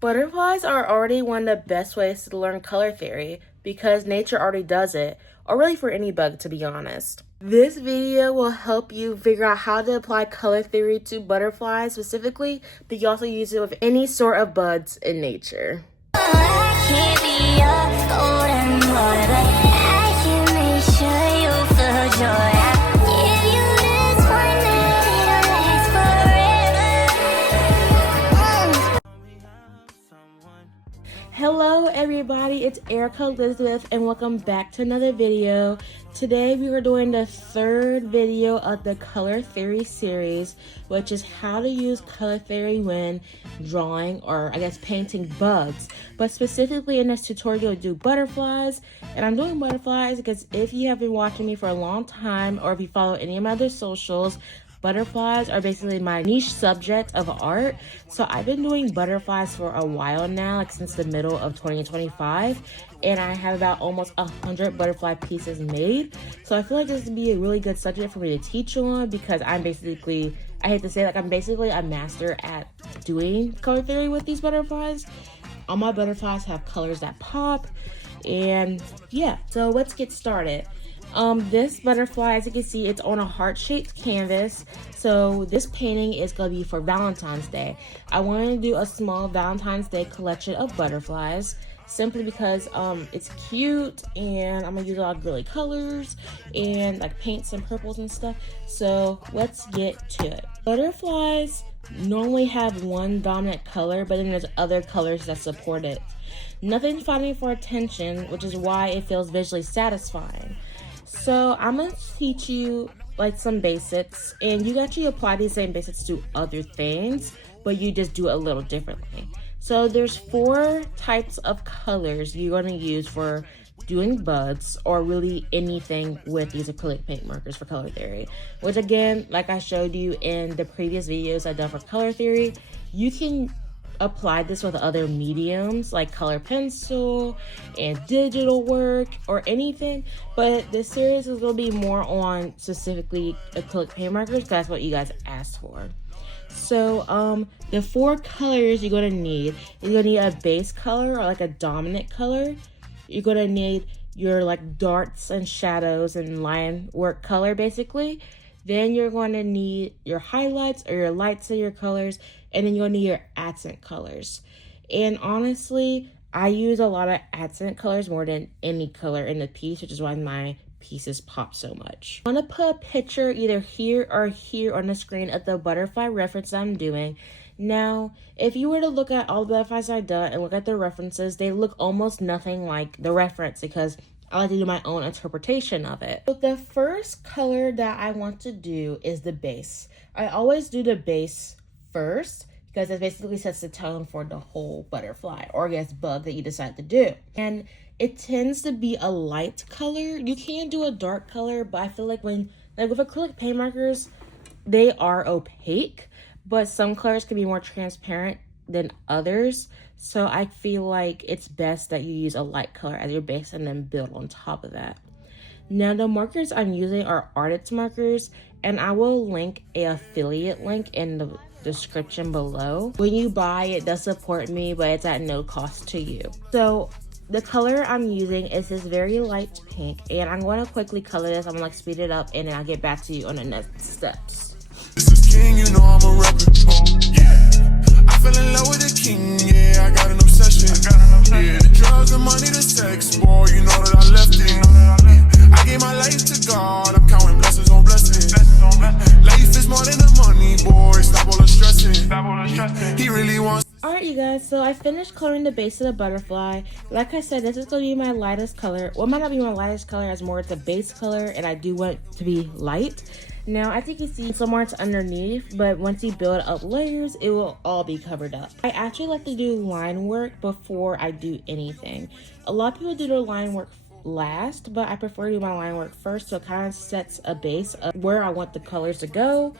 Butterflies are already one of the best ways to learn color theory because nature already does it, or really for any bug to be honest. This video will help you figure out how to apply color theory to butterflies specifically, but you also use it with any sort of buds in nature. Hello everybody, it's Erica Elizabeth and welcome back to another video. Today we are doing the third video of the color theory series, which is how to use color theory when drawing or I guess painting bugs. But specifically in this tutorial I do butterflies, and I'm doing butterflies because if you have been watching me for a long time or if you follow any of my other socials, butterflies are basically my niche subject of art. So I've been doing butterflies for a while now, like since the middle of 2025. And I have about almost 100 butterfly pieces made. So I feel like this would be a really good subject for me to teach you on because I'm basically, I hate to say, like I'm basically a master at doing color theory with these butterflies. All my butterflies have colors that pop. And yeah, so let's get started. This butterfly, as you can see, it's on a heart-shaped canvas. So this painting is going to be for Valentine's Day. I wanted to do a small Valentine's Day collection of butterflies simply because it's cute and I'm going to use a lot of acrylic colors and like paints and purples and stuff. So let's get to it. Butterflies normally have one dominant color, but then there's other colors that support it. Nothing's fighting for attention, which is why it feels visually satisfying. So I'm going to teach you like some basics, and you actually apply these same basics to other things, but you just do it a little differently. So there's 4 types of colors you're going to use for doing buds or really anything with these acrylic paint markers for color theory, which again, like I showed you in the previous videos I've done for color theory, you can apply this with other mediums like color pencil and digital work or anything, but this series is going to be more on specifically acrylic paint markers because that's what you guys asked for. So the 4 colors you're going to need, you're going to need a base color or like a dominant color. You're going to need your like darts and shadows and line work color basically. Then you're going to need your highlights or your lights of your colors, and then you'll need your accent colors. And honestly, I use a lot of accent colors more than any color in the piece, which is why my pieces pop so much. I'm going to put a picture either here or here on the screen of the butterfly reference I'm doing. Now, if you were to look at all the butterflies I've done and look at the references, they look almost nothing like the reference because I like to do my own interpretation of it. So the first color that I want to do is the base. I always do the base first because it basically sets the tone for the whole butterfly or I guess bug that you decide to do. And it tends to be a light color. You can do a dark color, but I feel like with acrylic paint markers, they are opaque, but some colors can be more transparent than others. So I feel like it's best that you use a light color as your base and then build on top of that. Now the markers I'm using are artist markers, and I will link an affiliate link in the description below. When you buy, it does support me, but it's at no cost to you. So the color I'm using is this very light pink, and I'm going to quickly color this. I'm going to like speed it up, and then I'll get back to you on the next steps. This is King, you know I'm a rapper. Yeah, I fell in love with the king. Yeah, I got an obsession. Yeah, the drugs, the money, the sex, boy, you know that I left it. Yeah, I gave my life to God. I'm counting blessings on blessings. Life is more than the money, boy. Stop all the stressing. He really wants. Alright you guys, so I finished coloring the base of the butterfly. Like I said, this is going to be my lightest color. Well, it might not be my lightest color as more it's a base color, and I do want it to be light. Now, I think you see somewhere it's underneath, but once you build up layers, it will all be covered up. I actually like to do line work before I do anything. A lot of people do their line work last, but I prefer to do my line work first, so it kind of sets a base of where I want the colors to go,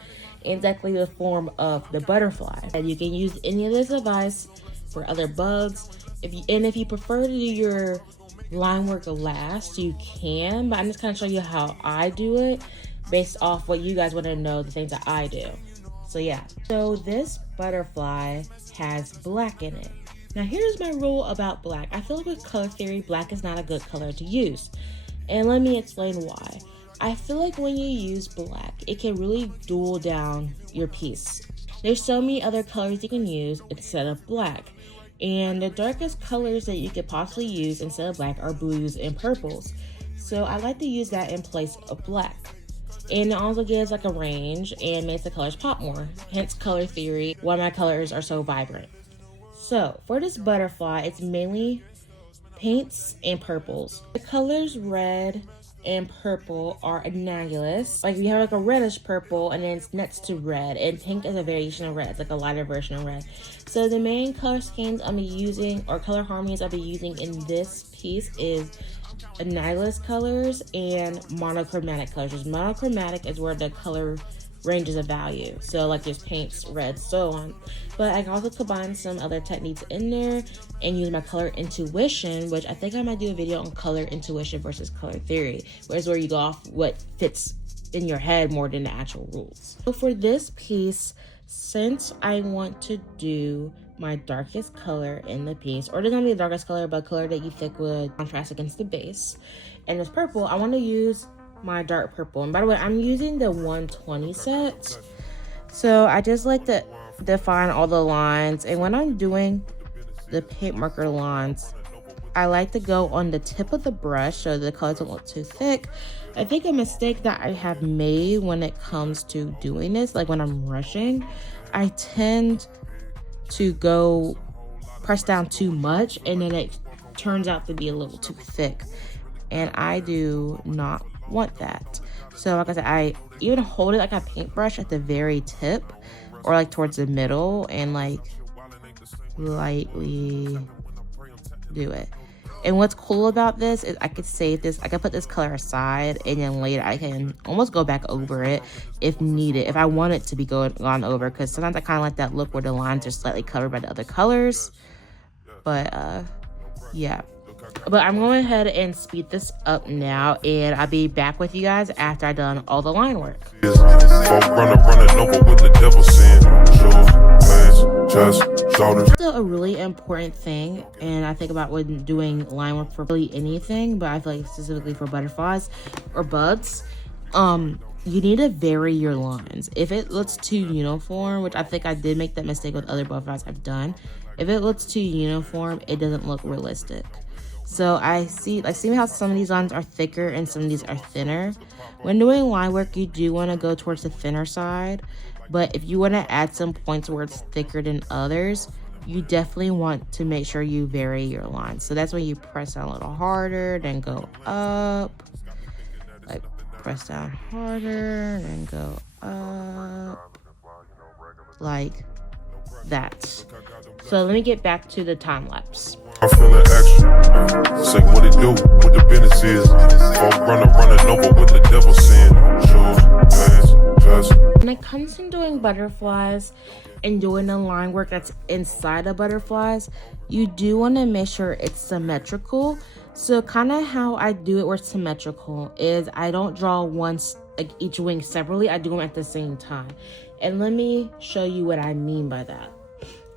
exactly the form of the butterfly. And you can use any of this device for other bugs. If you prefer to do your line work last, you can, but I'm just kind of showing you how I do it based off what you guys want to know, the things that I do. So yeah, so this butterfly has black in it. Now here's my rule about black. I feel like with color theory, black is not a good color to use. And let me explain why. I feel like when you use black, it can really dull down your piece. There's so many other colors you can use instead of black. And the darkest colors that you could possibly use instead of black are blues and purples. So I like to use that in place of black. And it also gives like a range and makes the colors pop more. Hence color theory, why my colors are so vibrant. So for this butterfly, it's mainly pinks and purples. The colors red and purple are analogous. Like we have like a reddish purple and then it's next to red, and pink is a variation of red. It's like a lighter version of red. So the main color schemes I'll be using, or color harmonies I'll be using in this piece, is analogous colors and monochromatic colors. Monochromatic is where the color ranges of value, so like there's pinks, reds, so on. But I can also combine some other techniques in there and use my color intuition, which I think I might do a video on color intuition versus color theory, whereas where you go off what fits in your head more than the actual rules. So for this piece, since I want to do my darkest color in the piece, or it doesn't have to be the darkest color, but a color that you think would contrast against the base, and it's purple, I want to use my dark purple. And by the way, I'm using the 120 set, so I just like to define all the lines. And when I'm doing the paint marker lines, I like to go on the tip of the brush so the colors don't look too thick. I think a mistake that I have made when it comes to doing this, like when I'm rushing, I tend to go press down too much and then it turns out to be a little too thick, and I do not want that. So like I said, I even hold it like a paintbrush at the very tip or like towards the middle and like lightly do it. And what's cool about this is I could save this, I could put this color aside, and then later I can almost go back over it if needed, if I want it to be gone over, because sometimes I kind of like that look where the lines are slightly covered by the other colors. But yeah. But I'm going ahead and speed this up now, and I'll be back with you guys after I've done all the line work. Also, a really important thing, and I think about when doing line work for really anything, but I feel like specifically for butterflies or bugs, you need to vary your lines. If it looks too uniform, which I think I did make that mistake with other butterflies I've done, if it looks too uniform, it doesn't look realistic. So I see how some of these lines are thicker and some of these are thinner. When doing line work, you do want to go towards the thinner side, but if you want to add some points where it's thicker than others, you definitely want to make sure you vary your lines. So that's when you press down a little harder, then go up, like press down harder, then go up, like that. So let me get back to the time lapse. I'm feeling extra. Say what it do, what the business is. Folk running over what the devil saying. Shoes, pants, When it comes to doing butterflies and doing the line work that's inside of butterflies, you do want to make sure it's symmetrical. So kind of how I do it where it's symmetrical is I don't draw each wing separately. I do them at the same time. And let me show you what I mean by that.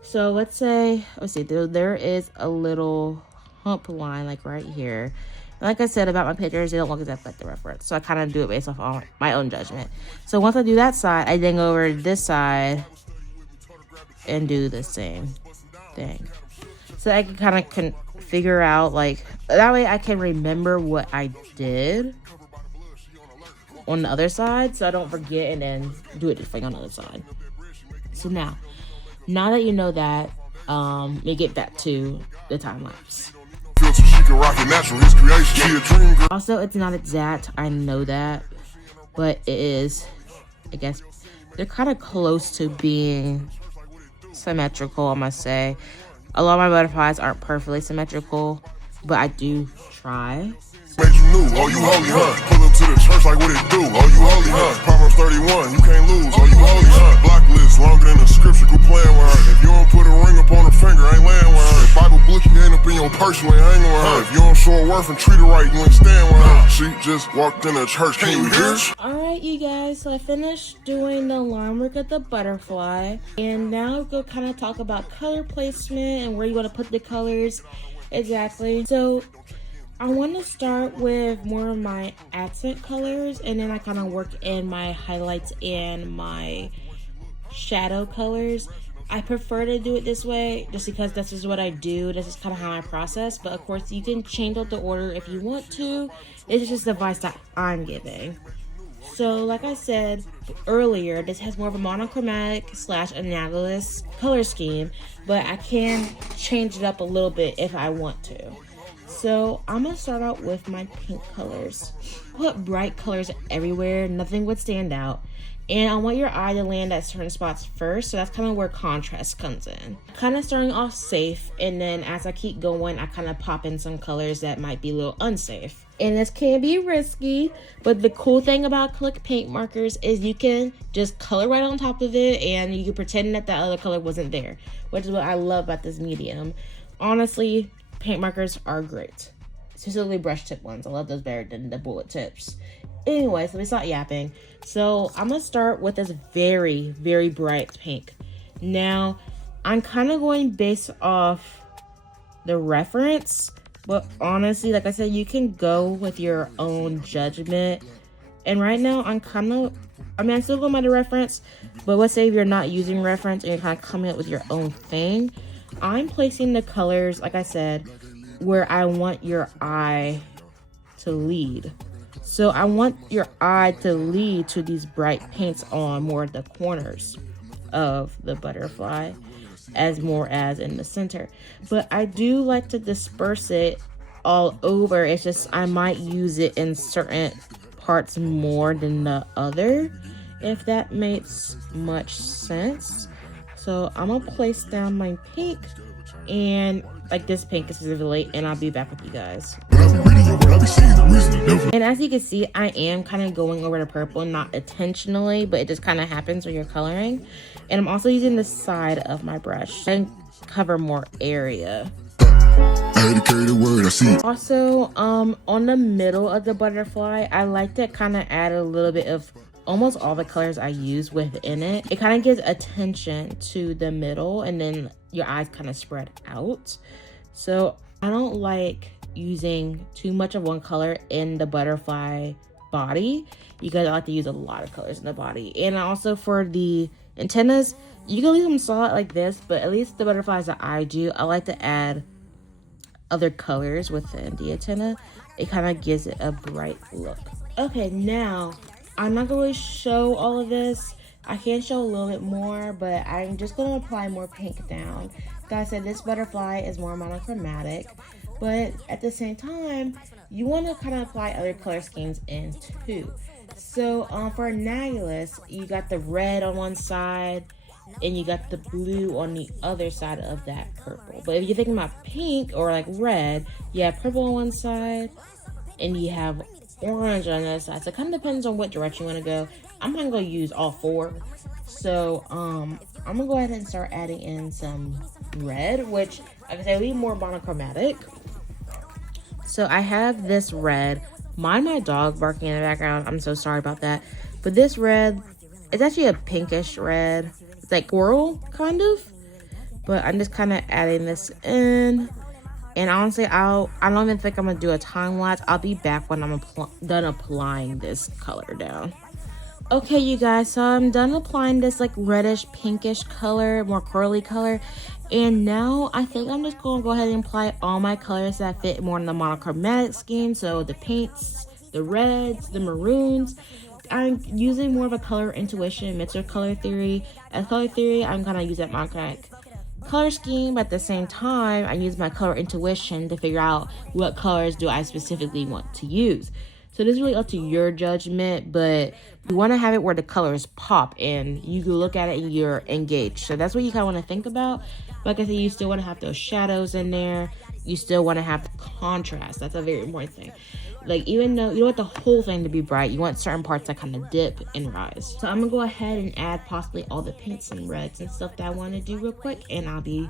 So let's see, there is a little hump line like right here. And like I said about my pictures, they don't look exactly like the reference. So I kind of do it based off on my own judgment. So once I do that side, I then go over to this side and do the same thing. So I can kind of figure out, like, that way I can remember what I did on the other side so I don't forget and then do it differently on the other side. So now that you know that, we get back to the time lapse. Also, it's not exact, I know that, but it is, I guess, they're kind of close to being symmetrical, I must say. A lot of my butterflies aren't perfectly symmetrical, but I do try. Make you new, oh you holy, huh? Pull up to the church like what it do, oh you holy, huh? Proverbs 31, you can't lose, oh you holy, huh? Blacklist longer than the scripture, quit playing with her. If you don't put a ring up on her finger, ain't laying with her. If Bible book you ain't up in your purse, you ain't hanging with her. If you don't show her worth and treat her right, you ain't staying with her. She just walked in the church, can you hear? Alright Alright you guys, so I finished doing the line work of the butterfly, and now we'll kind of talk about color placement and where you want to put the colors exactly. So I want to start with more of my accent colors, and then I kind of work in my highlights and my shadow colors. I prefer to do it this way just because this is what I do. This is kind of how I process, but of course you can change up the order if you want to. It's just advice that I'm giving. So like I said earlier, this has more of a monochromatic / analogous color scheme, but I can change it up a little bit if I want to. So I'm gonna start out with my pink colors. Put bright colors everywhere, nothing would stand out. And I want your eye to land at certain spots first, so that's kind of where contrast comes in. Kind of starting off safe, and then as I keep going, I kind of pop in some colors that might be a little unsafe. And this can be risky, but the cool thing about acrylic paint markers is you can just color right on top of it, and you can pretend that the other color wasn't there, which is what I love about this medium. Honestly, paint markers are great, specifically brush tip ones. I love those better than the bullet tips. Anyways, let me stop yapping. So I'm gonna start with this very, very bright pink. Now, I'm kind of going based off the reference, but honestly, like I said, you can go with your own judgment. And right now, I'm still going by the reference, but let's say if you're not using reference and you're kind of coming up with your own thing, I'm placing the colors, like I said, where I want your eye to lead. So I want your eye to lead to these bright paints on more of the corners of the butterfly as more as in the center. But I do like to disperse it all over. It's just I might use it in certain parts more than the other, if that makes much sense. So I'm gonna place down my pink, and like this pink specifically, and I'll be back with you guys. And as you can see, I am kind of going over the purple, not intentionally, but it just kind of happens when you're coloring. And I'm also using the side of my brush and cover more area. Also, on the middle of the butterfly, I like to kind of add a little bit of almost all the colors I use within it. It kind of gives attention to the middle, and then your eyes kind of spread out. So I don't like using too much of one color in the butterfly body because I like to use a lot of colors in the body. And also for the antennas, you can leave them solid like this, but at least the butterflies that I do, I like to add other colors within the antenna. It kind of gives it a bright look. Okay, now I'm not going to show all of this. I can show a little bit more, but I'm just going to apply more pink down. Like I said, this butterfly is more monochromatic, but at the same time, you want to kind of apply other color schemes in too. So for Analogous, you got the red on one side, and you got the blue on the other side of that purple. But if you're thinking about pink or like red, you have purple on one side, and you have orange on the other side. So it kind of depends on what direction you want to go. I'm not going to use all four. So I'm going to go ahead and start adding in some red, which, like I said, will be more monochromatic. So I have this red. Mind my dog barking in the background. I'm so sorry about that. But this red, it's actually a pinkish red. It's like coral, kind of. But I'm just kind of adding this in. And honestly, I don't even think I'm going to do a time lapse. I'll be back when I'm done applying this color down. Okay, you guys, so I'm done applying this like reddish, pinkish color, more corally color. And now I think I'm just going to go ahead and apply all my colors that fit more in the monochromatic scheme. So the pinks, the reds, the maroons. I'm using more of a color intuition mixed with color theory. As color theory, I'm going to use that monochromatic color scheme, but at the same time, I use my color intuition to figure out what colors do I specifically want to use. So this is really up to your judgment, but you want to have it where the colors pop and you can look at it and you're engaged. So that's what you kind of want to think about. Like I said, you still want to have those shadows in there. You still want to have contrast. That's a very important thing. Like, even though you don't want the whole thing to be bright, you want certain parts that kind of dip and rise. So I'm gonna go ahead and add possibly all the pinks and reds and stuff that I want to do real quick, and I'll be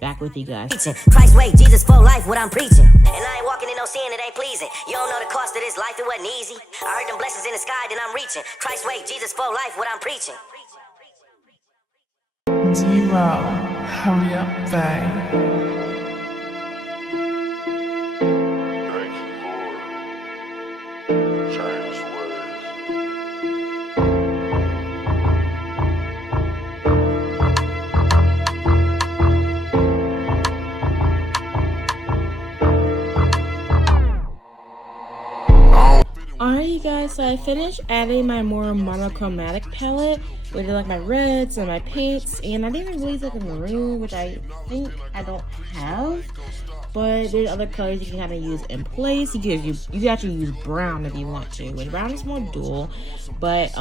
back with you guys. Christ way, Jesus for life, what I'm preaching. And I ain't walking in no sin, it ain't pleasing. You don't know the cost of this life, it wasn't easy. I heard them blessings in the sky, then I'm reaching. Christ way, Jesus for life, what I'm preaching. Zero, hurry up, babe. Alright you guys, so I finished adding my more monochromatic palette with like my reds and my pinks, and I didn't really use like a maroon, which I think I don't have, but there's other colors you can kind of use in place. You can actually use brown if you want to, which brown is more dual, but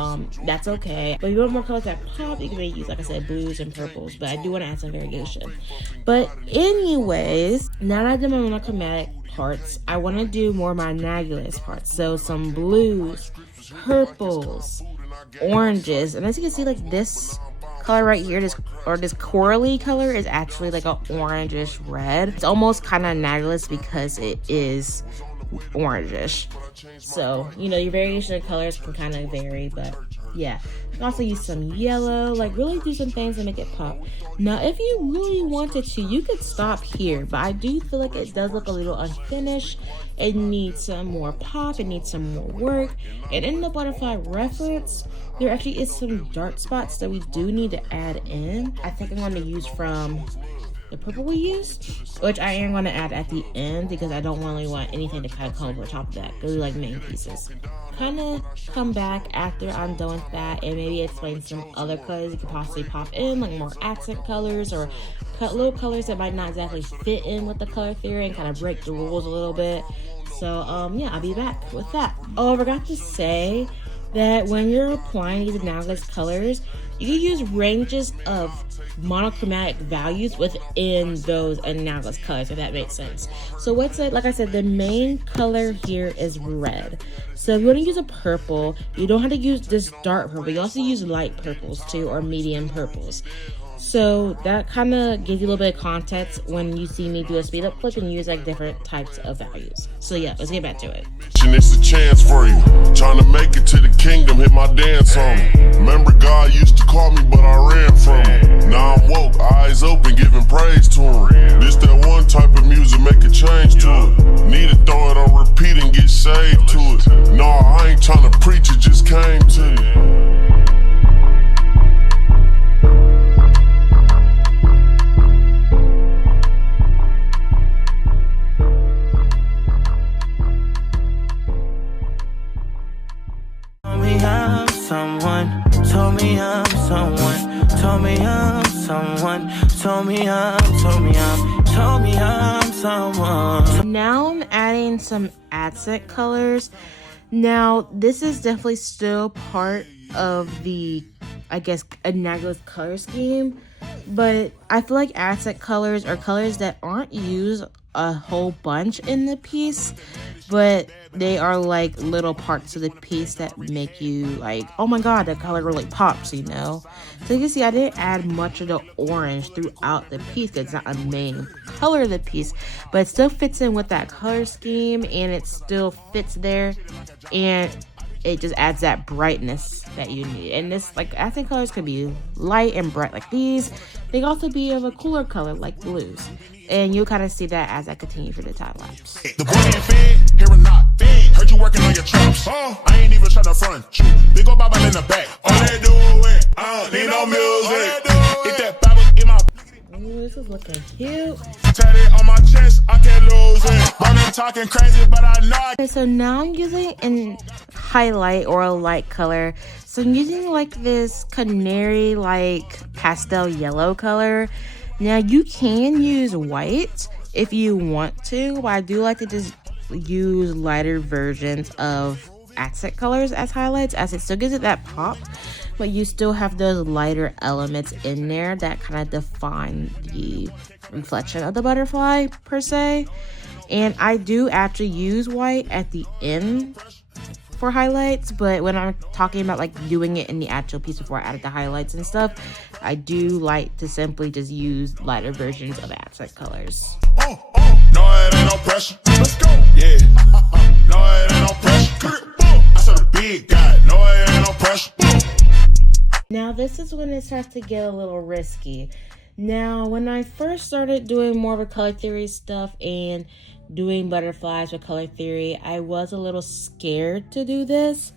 that's okay. But if you want more colors that pop, you can maybe use, like I said, blues and purples, but I do want to add some variation. But anyways, now that I did my monochromatic parts, I want to do more of my Analogous parts, so some blues, purples, oranges, and as you can see, like this color right here, this corally color is actually like an orangish red. It's almost kind of Analogous because it is orangish, so you know your variation of colors can kind of vary, but yeah. You can also use some yellow, like really do some things to make it pop. Now if you really wanted to, you could stop here, but I do feel like it does look a little unfinished. It needs some more pop, it needs some more work. And in the butterfly reference, there actually is some dark spots that we do need to add in. I think I'm going to use from the purple we used, which I am going to add at the end because I don't really want anything to kind of come over top of that. Those are like main pieces. Kind of come back after I'm done with that and maybe explain some other colors you could possibly pop in, like more accent colors or little colors that might not exactly fit in with the color theory and kind of break the rules a little bit. So yeah, I'll be back with that. Oh, I forgot to say that when you're applying these Analogous colors, you can use ranges of monochromatic values within those Analogous colors, if that makes sense. So what's it, like I said, the main color here is red. So if you want to use a purple, you don't have to use this dark purple. You also use light purples too, or medium purples. So that kind of gives you a little bit of context when you see me do a speed up clip and use like different types of values. So yeah, let's get back to it. It's a chance for you. Trying to make it to the kingdom, hit my dance on me. Remember God used to call me, but I ran from him. Now I'm woke, eyes open, giving praise to him. This that one type of music, make a change to it. Need to throw it on repeat and get saved to it. No, I ain't trying to preach, it just came to me. Now I'm adding some accent colors. Now this is definitely still part of the, I guess, Analogous color scheme, but I feel like accent colors are colors that aren't used a whole bunch in the piece, but they are like little parts of the piece that make you like, oh my god, that color really pops, you know. So you can see I didn't add much of the orange throughout the piece because it's not a main color of the piece, but it still fits in with that color scheme and it still fits there, and it just adds that brightness that you need. And this, like, accent colors could be light and bright like these. They can also be of a cooler color like blues. And you'll kind of see that as I continue through the time lapse. The boy ain't fed, here or not fed. Heard you working on your traps. I ain't even trying to front you. Big ol' Bible in the back. All they do it, I don't need no music. Hit that Bible in my. Ooh, this is looking cute. Tatted on my chest, I can't lose it. I'm talking crazy, but I know. Okay, so now I'm using a highlight or a light color. So I'm using like this canary like pastel yellow color. Now you can use white if you want to, but I do like to just use lighter versions of accent colors as highlights, as it still gives it that pop, but you still have those lighter elements in there that kind of define the reflection of the butterfly per se. And I do actually use white at the end for highlights, but when I'm talking about like doing it in the actual piece before I added the highlights and stuff, I do like to simply just use lighter versions of accent colors. No, it ain't no pressure. Let's go. Yeah. No, it ain't no pressure. I said a big guy. No, it ain't no pressure. Now this is when it starts to get a little risky. Now, when I first started doing more of a color theory stuff and doing butterflies with color theory, I was a little scared to do this.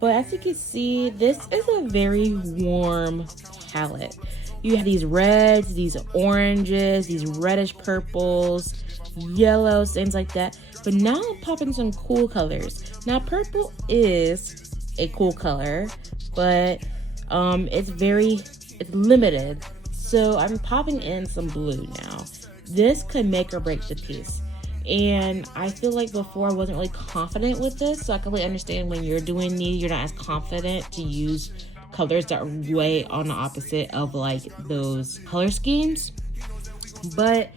But as you can see, this is a very warm palette. You have these reds, these oranges, these reddish purples, yellows, things like that. But now I'm popping some cool colors. Now, purple is a cool color, but it's limited. So I'm popping in some blue now. This could make or break the piece. And I feel like before I wasn't really confident with this, so I completely understand when you're doing these, you're not as confident to use colors that are way on the opposite of like those color schemes. But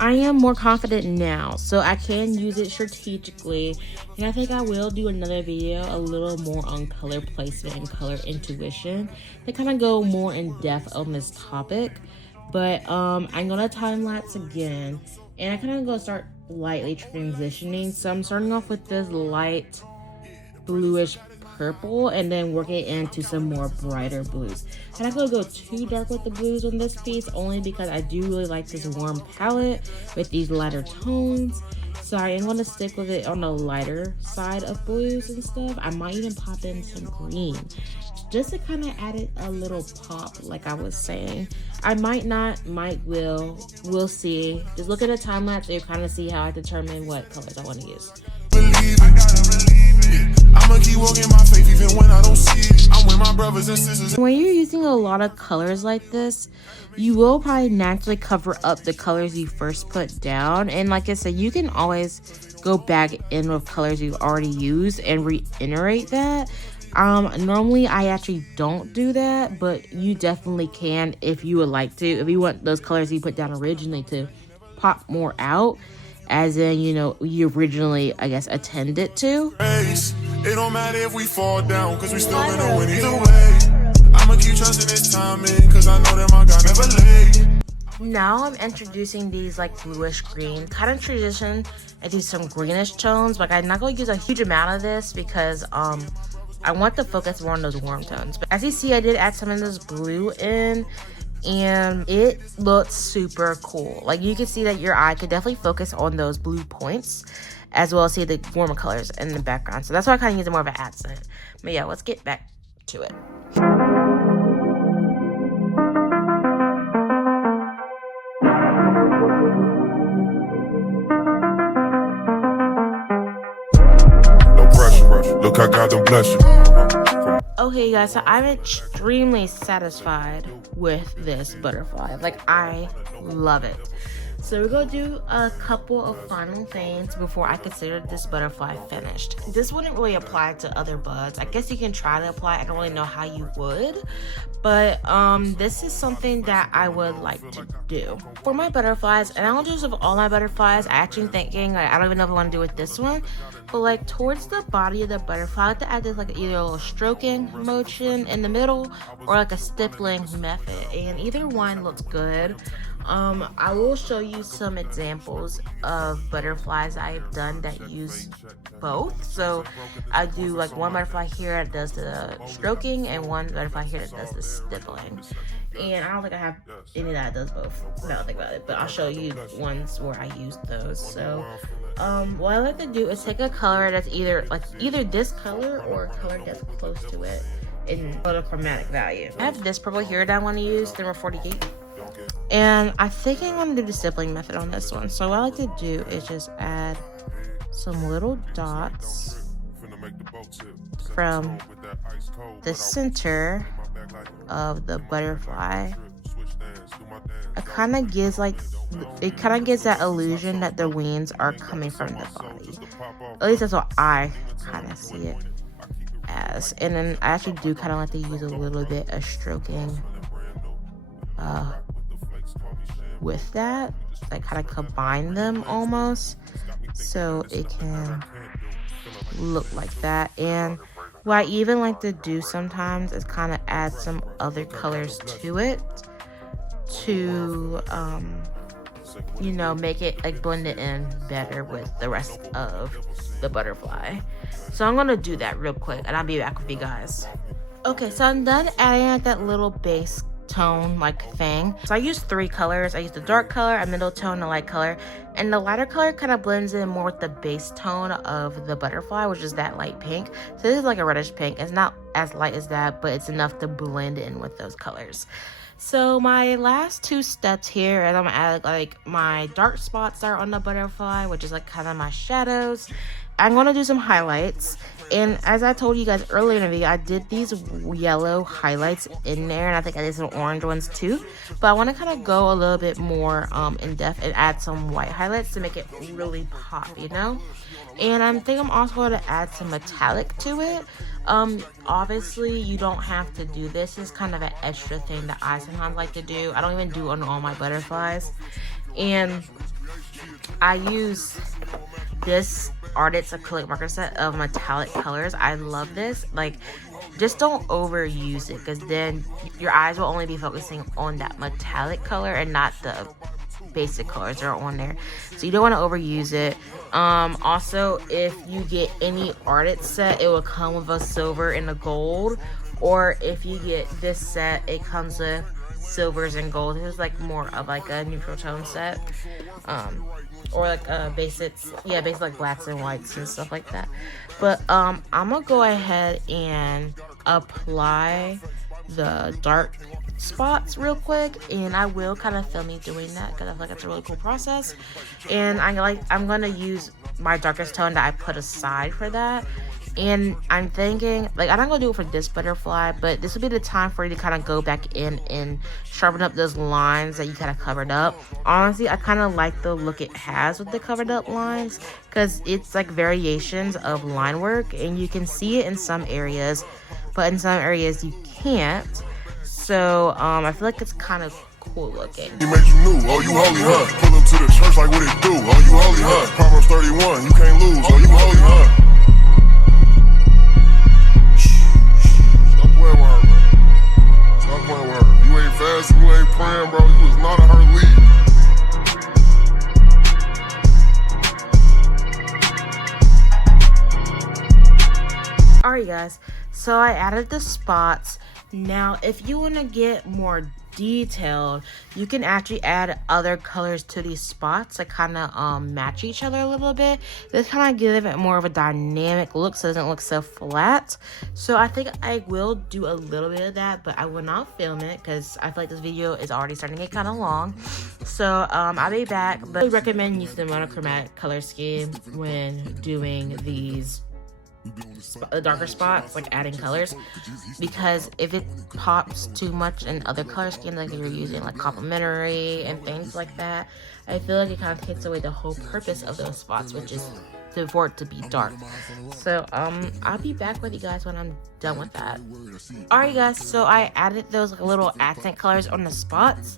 I am more confident now, so I can use it strategically. And I think I will do another video a little more on color placement and color intuition to kind of go more in depth on this topic. But I'm gonna time lapse again, and I kind of gonna start lightly transitioning. So I'm starting off with this light bluish purple and then working into some more brighter blues. And I'm gonna go too dark with the blues on this piece only because I do really like this warm palette with these lighter tones. So I am gonna stick with it on the lighter side of blues and stuff. I might even pop in some green just to kind of add it a little pop, like I was saying. I might not, we'll see. Just look at the time lapse and you kind of see how I determine what colors I want to use. I'ma keep walking my faith even when I don't see it. I'm with my brothers and sisters. When you're using a lot of colors like this, you will probably naturally cover up the colors you first put down. And like I said, you can always go back in with colors you've already used and reiterate that. Normally I actually don't do that, but you definitely can if you would like to. If you want those colors you put down originally to pop more out, as in, you know, you originally, I guess, intended to. It don't matter if we fall down, cause we still gonna win either way. I'ma keep trusting this timing, cause I know that my God never late. Now I'm introducing these like bluish green, kind of transition into some greenish tones, but I'm not going to use a huge amount of this because I want to focus more on those warm tones. But as you see, I did add some of this blue in, and it looks super cool. Like you can see that your eye could definitely focus on those blue points, as well as see the warmer colors in the background. So that's why I kind of use more of an accent. But yeah, let's get back to it. No pressure, look, I got them bless you. Okay guys, so I'm extremely satisfied with this butterfly. Like, I love it. So we're gonna do a couple of final things before I consider this butterfly finished. This wouldn't really apply to other buds. I guess you can try to apply. I don't really know how you would, but this is something that I would like to do for my butterflies. And I'll just of all my butterflies, I actually thinking, like, I don't even know if I want to do it this one, but like towards the body of the butterfly, I like to add this like either a little stroking motion in the middle or like a stippling method, and either one looks good. I will show you some examples of butterflies I've done that use both. So I do like one butterfly here that does the stroking and one butterfly here that does the stippling. And I don't think I have any that does both, now I think about it, but I'll show you ones where I use those. So what I like to do is take a color that's either this color or a color that's close to it in monochromatic value. I have this purple here that I want to use, number 48. And I think I'm going to do the stippling method on this one. So what I like to do is just add some little dots from the center of the butterfly. It kind of gives that illusion that the wings are coming from the body. At least that's what I kind of see it as. And then I actually do kind of like to use a little bit of stroking with that, like kind of combine them almost, so it can look like that. And what I even like to do sometimes is kind of add some other colors to it to you know, make it like blend it in better with the rest of the butterfly. So I'm gonna do that real quick and I'll be back with you guys. Okay, so I'm done adding like that little base tone like thing. So I used 3 colors. I used the dark color, a middle tone, a light color, and the lighter color kind of blends in more with the base tone of the butterfly, which is that light pink. So this is like a reddish pink. It's not as light as that, but it's enough to blend in with those colors. So my last 2 steps here is I'm gonna add like my dark spots that are on the butterfly, which is like kind of my shadows. I'm gonna do some highlights, and as I told you guys earlier in the video, I did these yellow highlights in there, and I think I did some orange ones too, but I want to kind of go a little bit more in depth and add some white highlights to make it really pop, you know. And I think I'm also going to add some metallic to it. Obviously you don't have to do this. It's kind of an extra thing that I sometimes like to do. I don't even do it on all my butterflies. And I use this Artist acrylic marker set of metallic colors. I love this. Like, just don't overuse it, because then your eyes will only be focusing on that metallic color and not the basic colors that are on there. So you don't want to overuse it. Also, if you get any Artist set, it will come with a silver and a gold. Or if you get this set, it comes with silvers and gold. This is like more of like a neutral tone set. Or like basics, yeah, basic like blacks and whites and stuff like that. But I'm gonna go ahead and apply the dark spots real quick, and I will kind of film me doing that because I feel like it's a really cool process. And I'm gonna use my darkest tone that I put aside for that. And I'm thinking, like, I'm not gonna do it for this butterfly, but this will be the time for you to kind of go back in and sharpen up those lines that you kind of covered up. Honestly, I kind of like the look it has with the covered up lines, because it's like variations of line work, and you can see it in some areas, but in some areas you can't. So I feel like it's kind of cool looking. He made you new, oh you holy, huh? Pull up to the church like what it do, oh you holy, huh? Proverbs 31, you can't lose, oh you holy, huh? You ain't fasting, you ain't praying, bro. You was not in her league. Alright guys, so I added the spots. Now if you want to get more detailed, you can actually add other colors to these spots that kind of match each other a little bit. This kind of give it more of a dynamic look, so it doesn't look so flat. So I think I will do a little bit of that, but I will not film it because I feel like this video is already starting to get kind of long. So I'll be back, but I recommend using the monochromatic color scheme when doing these the darker spots, like adding colors, because if it pops too much in other color schemes, like if you're using like complementary and things like that, I feel like it kind of takes away the whole purpose of those spots, which is for it to be dark. So I'll be back with you guys when I'm done with that. Alright guys, so I added those like, little accent colors on the spots.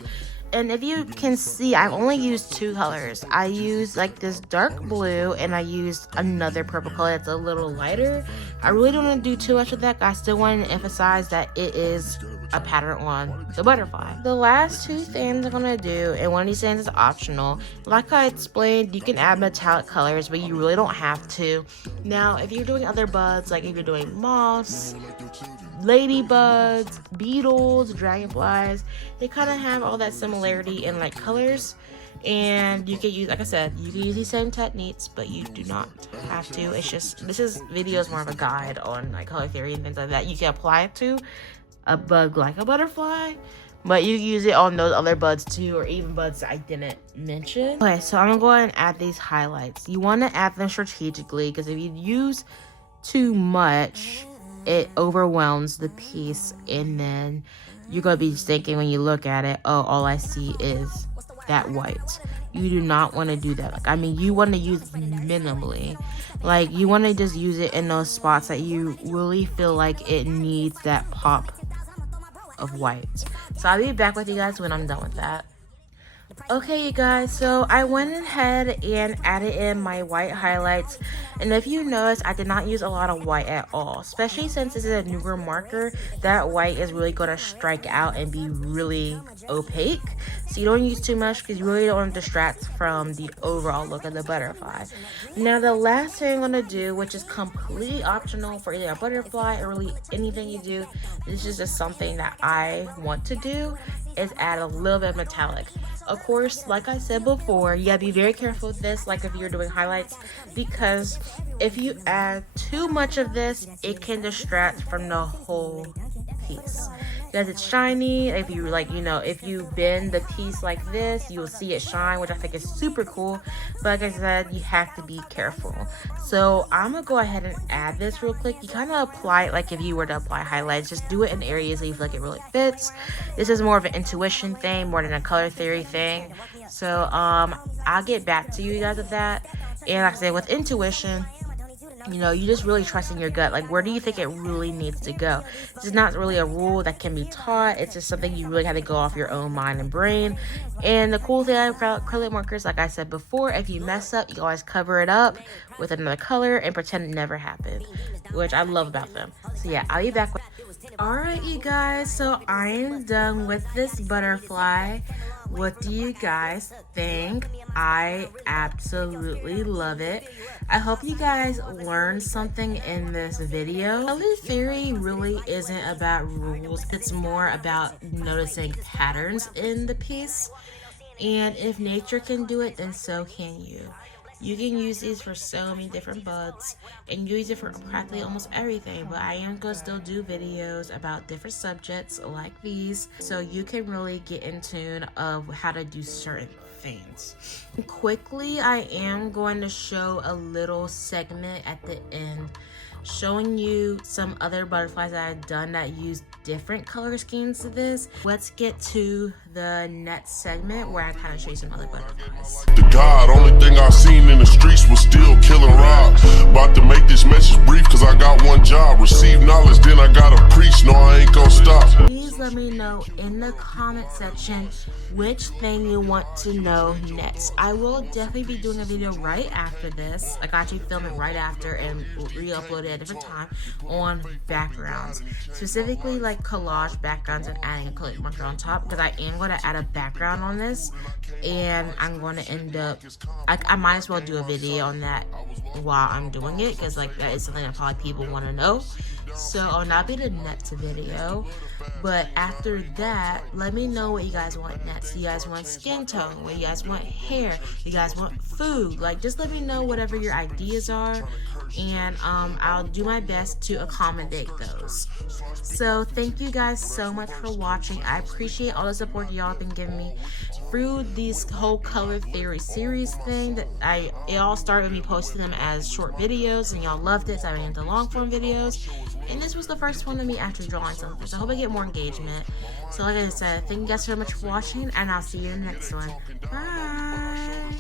And if you can see, I've only used 2 colors. I used like this dark blue, and I used another purple color that's a little lighter. I really don't want to do too much with that, but I still want to emphasize that it is a pattern on the butterfly. The last 2 things I'm going to do, and one of these things is optional. Like I explained, you can add metallic colors, but you really don't have to. Now, if you're doing other buds, like if you're doing moss, ladybugs, beetles, dragonflies, they kind of have all that similarity in like colors, and you can use, like I said, you can use these same techniques, but you do not have to. It's just, this video is more of a guide on like color theory and things like that. You can apply it to a bug like a butterfly, but you can use it on those other buds too, or even buds that I didn't mention. Okay, so I'm gonna go ahead and add these highlights. You want to add them strategically, because if you use too much, it overwhelms the piece, and then you're gonna be thinking when you look at it, oh, all I see is that white. You do not want to do that. Like, I mean, you want to use minimally. Like, you want to just use it in those spots that you really feel like it needs that pop of white. So I'll be back with you guys when I'm done with that. Okay, you guys, so I went ahead and added in my white highlights, and if you notice, I did not use a lot of white at all, especially since this is a newer marker. That white is really going to strike out and be really opaque, so you don't use too much because you really don't want to distract from the overall look of the butterfly. Now the last thing I'm going to do, which is completely optional for either a butterfly or really anything you do, this is just something that I want to do, is add a little bit of metallic. Of course, like I said before, you gotta be very careful with this, like if you're doing highlights, because if you add too much of this, it can distract from the whole piece. Because it's shiny, if you if you bend the piece like this, you will see it shine, which I think is super cool. But like I said, you have to be careful. So I'm gonna go ahead and add this real quick. You kind of apply it like if you were to apply highlights. Just do it in areas that you feel like it really fits. This is more of an intuition thing more than a color theory thing. So I'll get back to you guys with that. And like I said, with intuition, you just really trust in your gut. Like, where do you think it really needs to go? This is not really a rule that can be taught. It's just something you really have to go off your own mind and brain. And the cool thing about acrylic markers, like I said before, if you mess up, you always cover it up with another color and pretend it never happened, which I love about them. So yeah, I'll be back with... Alright, you guys, so I am done with this butterfly. What do you guys think? I absolutely love it. I hope you guys learned something in this video. Color theory really isn't about rules. It's more about noticing patterns in the piece. And if nature can do it, then so can you. You can use these for so many different buds, and use it for practically almost everything, but I am going to still do videos about different subjects like these, so you can really get in tune of how to do certain things. Quickly, I am going to show a little segment at the end showing you some other butterflies that I've done that use different color schemes to this. Let's get to the next segment where I kind of show you some other butterflies. The God, only thing I seen in the streets was still killing rock. About to make this message brief cause I got one job. Receive knowledge, then I gotta preach. No, I ain't gonna stop. Please let me know in the comment section which thing you want to know next. I will definitely be doing a video right after this. Like, I actually film it right after and re-upload it at a different time on backgrounds. Specifically like collage backgrounds and adding a acrylic marker on top, because I am going to add a background on this, and I'm going to end up, I might as well do a video on that while I'm doing it, because like that is something that probably people want to know. So I'll not be the next video, but after that, let me know what you guys want next. You guys want skin tone? What you guys want hair? You guys want food? Like, just let me know whatever your ideas are, and I'll do my best to accommodate those. So thank you guys so much for watching. I appreciate all the support y'all have been giving me through this whole color theory series thing. That it all started with me posting them as short videos, and y'all loved it, so I went into long form videos. And this was the first one of me actually drawing something, so I hope I get more engagement. So like I said, thank you guys so much for watching, and I'll see you in the next one. Bye!